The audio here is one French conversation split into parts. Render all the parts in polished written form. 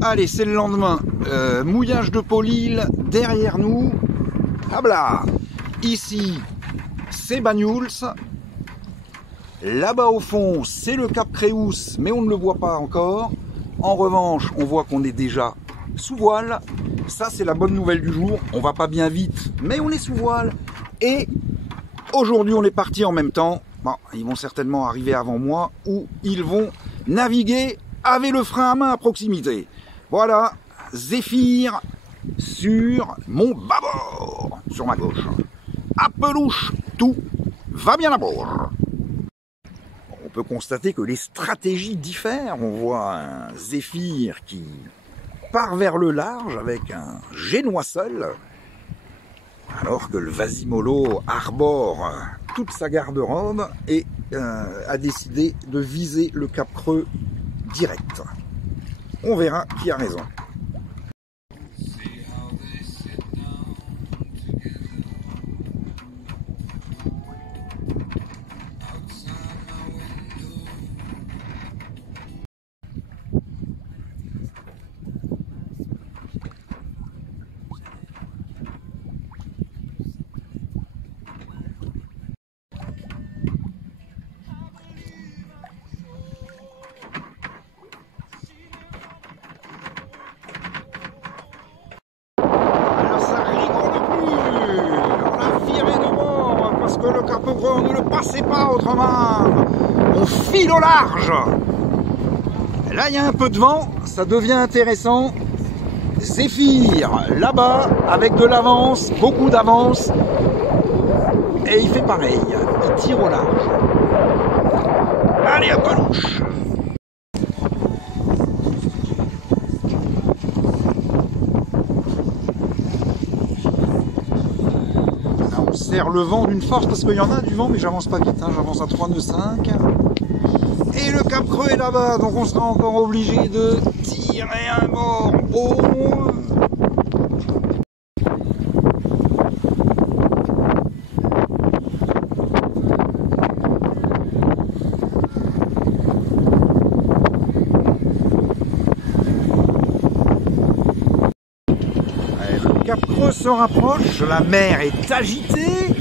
Allez, c'est le lendemain. Mouillage de Paulil derrière nous. Habla. Ici, c'est Banyuls. Là-bas au fond, c'est le Cap Créous, mais on ne le voit pas encore. En revanche, on voit qu'on est déjà sous voile. Ça, c'est la bonne nouvelle du jour. On va pas bien vite, mais on est sous voile. Et aujourd'hui, on est parti en même temps. Bon, ils vont certainement arriver avant moi, ou ils vont naviguer avec le frein à main à proximité. Voilà, Zéphyr sur mon bâbord, sur ma gauche. À pelouche, tout va bien à bord. On peut constater que les stratégies diffèrent. On voit un Zéphyr qui part vers le large avec un génois seul, alors que le Vasimolo arbore toute sa garde-robe et a décidé de viser le Cap Creux direct. On verra qui a raison. Le Cap Creux, on ne le passait pas autrement. On file au large. Là, il y a un peu de vent, ça devient intéressant. Zéphyr, là-bas, avec de l'avance, beaucoup d'avance. Et il fait pareil, il tire au large. Allez, à pelouche. Serre le vent d'une force parce qu'il y en a du vent, mais j'avance pas vite, hein, j'avance à 3 nœuds 5. Et le Cap Creux est là-bas, donc on sera encore obligé de tirer un bord haut. Le Cap Creux se rapproche, la mer est agitée.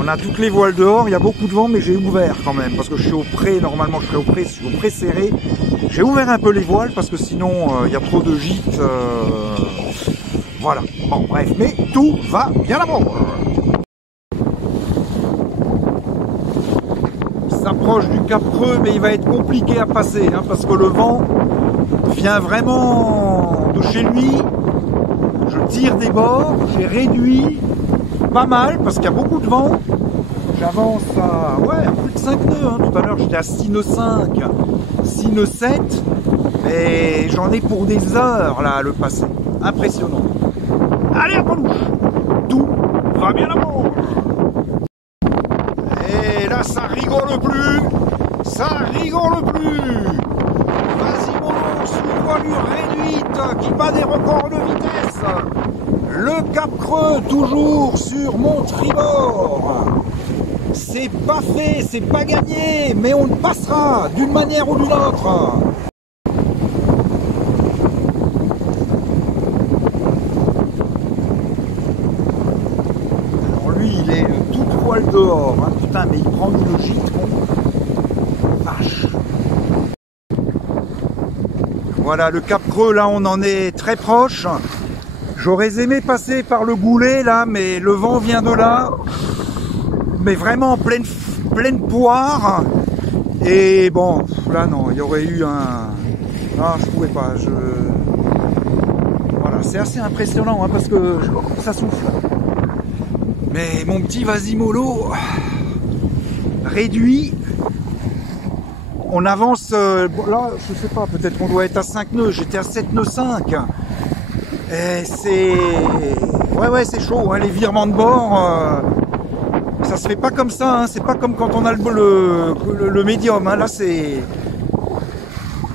On a toutes les voiles dehors, il y a beaucoup de vent, mais j'ai ouvert quand même, parce que je suis au pré, normalement je serai au pré, je suis au pré serré. J'ai ouvert un peu les voiles, parce que sinon il y a trop de gîtes. Voilà, bon bref, mais tout va bien à bord. Il s'approche du Cap Creux, mais il va être compliqué à passer, hein, parce que le vent vient vraiment de chez lui. Je tire des bords, j'ai réduit pas mal parce qu'il y a beaucoup de vent. J'avance à plus de 5 nœuds. Hein. Tout à l'heure j'étais à 6 nœuds 5, 6 nœuds 7. Et j'en ai pour des heures là à le passer. Impressionnant. Allez à pelouche. Tout va bien à bord. Et là ça rigole plus. Ça rigole plus. Vasimolo sous voilure réduite qui bat des records de vitesse. Le Cap Creux toujours sur mon tribord. C'est pas fait, c'est pas gagné, mais on le passera d'une manière ou d'une autre. Alors lui, il est toute poil dehors. Hein. Putain, mais il prend une gîte. Vache. Voilà, le Cap Creux, là, on en est très proche. J'aurais aimé passer par le Goulet, là, mais le vent vient de là. Mais vraiment en pleine poire. Et bon, là, non, il y aurait eu un... Ah, je pouvais pas, Voilà, c'est assez impressionnant, hein, parce que ça souffle. Mais mon petit Vasimolo réduit. On avance, là, je sais pas, peut-être qu'on doit être à 5 nœuds. J'étais à 7 nœuds 5. Et c'est... Ouais, c'est chaud, hein, les virements de bord, ça se fait pas comme ça, hein, c'est pas comme quand on a le médium, hein, là c'est...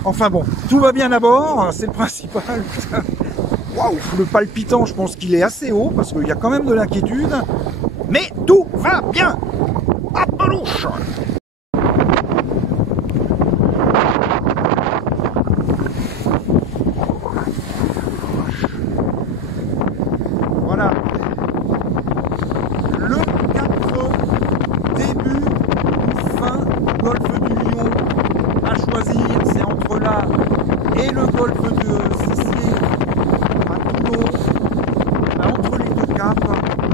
Enfin bon, tout va bien à bord, c'est le principal. Waouh, le palpitant, je pense qu'il est assez haut, parce qu'il y a quand même de l'inquiétude. Mais tout va bien. À pelouche. et le golfe de Sicilie à Toulon, entre les deux caps,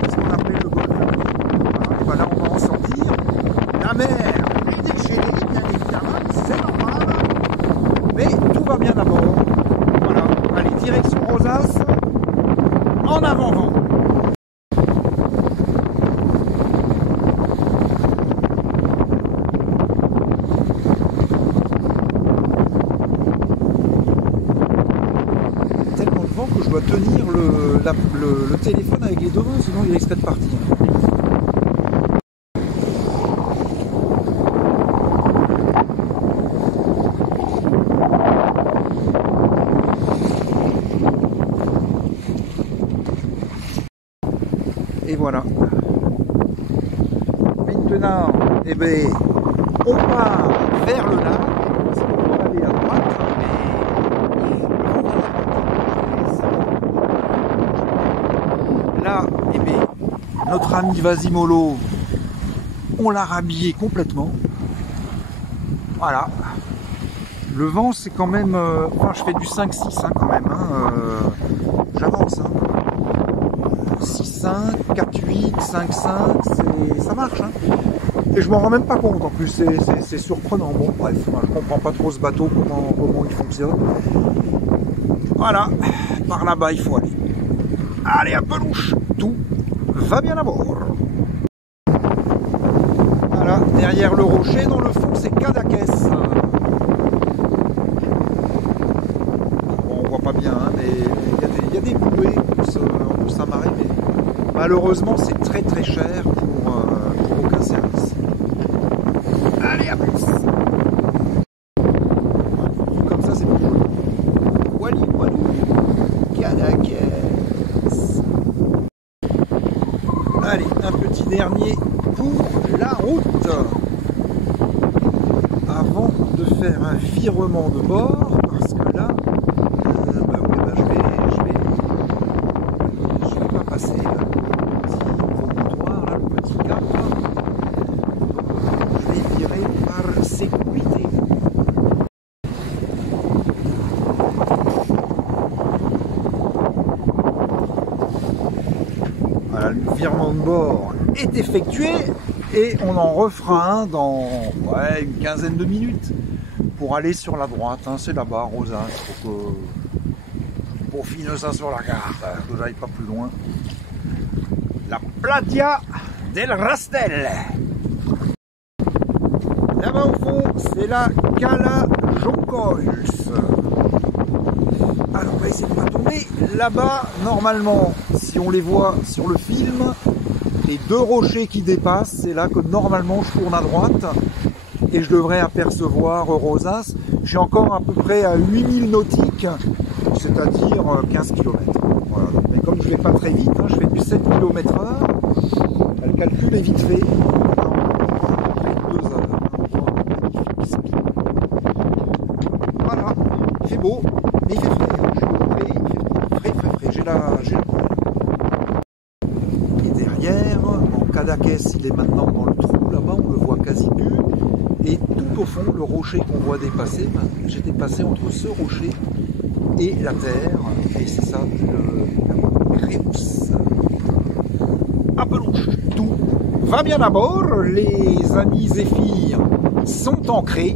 ce qu'on appelle le golfe de Midi. Voilà, et ben là on va en sortir. La mer est déchaînée, bien évidemment, c'est normal, mais tout va bien d'abord. Voilà, allez, direction Rosas, en avant-vent. Que je dois tenir le téléphone avec les deux mains, sinon il risquerait de partir. Et voilà. Maintenant, eh ben, on part vers le large. On va aller à droite. Là, eh bien, notre ami Vasimolo, on l'a rhabillé complètement. Voilà. Le vent, c'est quand même... enfin, je fais du 5-6 hein, quand même. Hein, j'avance. Hein. 6-5, 4-8, 5-5, ça marche. Hein. Et je m'en rends même pas compte. En plus, c'est surprenant. Bon, bref, je comprends pas trop ce bateau, comment il fonctionne. Voilà. Par là-bas, il faut aller. Allez, un peu louche, tout va bien à bord. Voilà, derrière le rocher, dans le fond, c'est Cadaqués. Bon, on voit pas bien, hein, mais il y a des bouées, on peut s'amarrer, mais malheureusement, c'est très très cher pour aucun service. Allez, à plus. Comme ça, c'est plus joli. Wally, Walou, Cadaqués. Allez, un petit dernier pour la route avant de faire un virement de bord parce que là je vais pas passer le petit promontoire, là, le petit cap, je vais virer par sécurité. Voilà, le virement de bord est effectué et on en refera un dans une quinzaine de minutes pour aller sur la droite. Hein, c'est là-bas, Rosas. Pour finir ça sur la carte, que j'aille pas plus loin. La Playa del Rastel. Là-bas au fond, c'est la Cala Joncols. Alors on va essayer de ne pas tomber. Là-bas, normalement, si on les voit sur le film, les deux rochers qui dépassent, c'est là que normalement je tourne à droite et je devrais apercevoir Rosas. J'ai encore à peu près à 8000 nautiques, c'est-à-dire 15 km. Voilà. Mais comme je ne vais pas très vite, hein, je fais du 7 km/h, le calcul est vite fait. Voilà, il fait beau, mais il fait frais. Il fait frais. J'ai la... Et derrière, en Cadaqués, il est maintenant dans le trou, là-bas, on le voit quasi plus. Et tout au fond, le rocher qu'on voit dépasser, j'étais passé entre ce rocher et la terre. Et c'est ça, le Creus. Apelouche, tout va bien à bord. Les amis Zéphyr sont ancrés.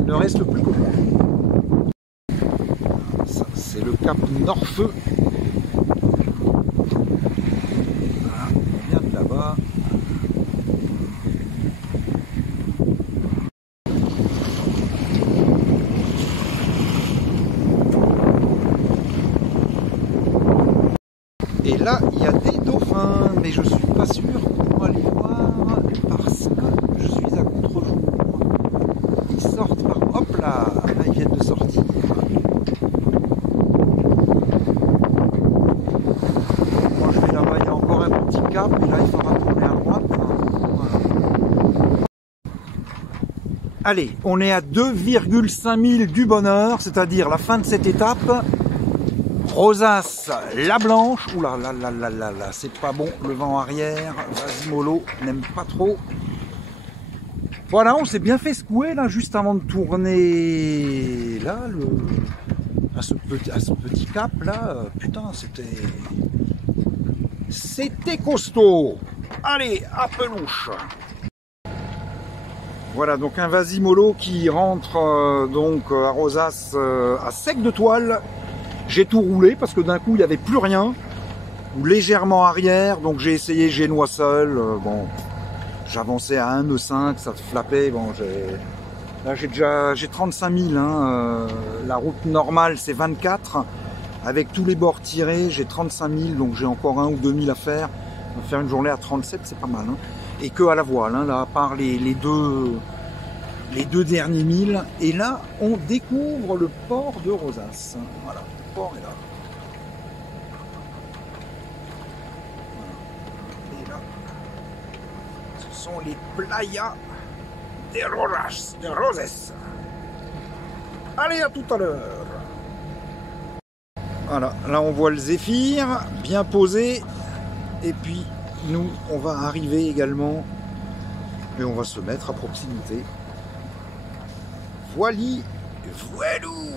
Il ne reste plus que moi. Ça, c'est le cap Norfeu. Voilà, on vient de là-bas. Et là, il y a des dauphins, mais je suis pas sûr pour aller voir parce que je suis à contre-jour. Ils sortent par... Hop là, ils viennent de sortir. Moi, je vais là-bas, il y a encore un petit cap, et là, il faudra tourner à droite. Voilà. Allez, on est à 2,5 000 du bonheur, c'est-à-dire la fin de cette étape. Rosas, la Blanche, oula là là là là là, c'est pas bon, le vent arrière, Vasimolo n'aime pas trop. Voilà, on s'est bien fait secouer là juste avant de tourner là à ce petit cap là. Putain, c'était costaud. Allez, à pelouche. Voilà, donc un Vasimolo qui rentre donc à Rosas à sec de toile. J'ai tout roulé parce que d'un coup il n'y avait plus rien, ou légèrement arrière, donc j'ai essayé génois seul. Bon, j'avançais à 1 nœud 5, ça flappait. Bon, là j'ai 35 000. Hein, la route normale c'est 24. Avec tous les bords tirés, j'ai 35 000, donc j'ai encore 1 ou 2 000 à faire. Faire une journée à 37, c'est pas mal. Hein. Et que à la voile, hein, là, à part les deux derniers milles. Et là, on découvre le port de Rosas. Voilà, le port est là. Voilà. Et là, ce sont les playas de Rosas. Allez, à tout à l'heure. Voilà, là on voit le Zéphyr, bien posé. Et puis, nous, on va arriver également. Et on va se mettre à proximité. Voili, voilou.